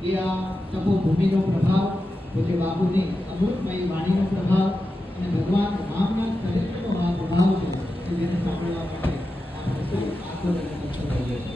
એ આ તપોભૂમિનો પ્રભાવ, પૂજ્ય બાપુની અમૃતમય વાણીનો પ્રભાવ અને ભગવાન રામના ચરિત્રનો આ પ્રભાવ છે કે જેને સાંભળવા માટે આપણે સૌ આખો દિવસ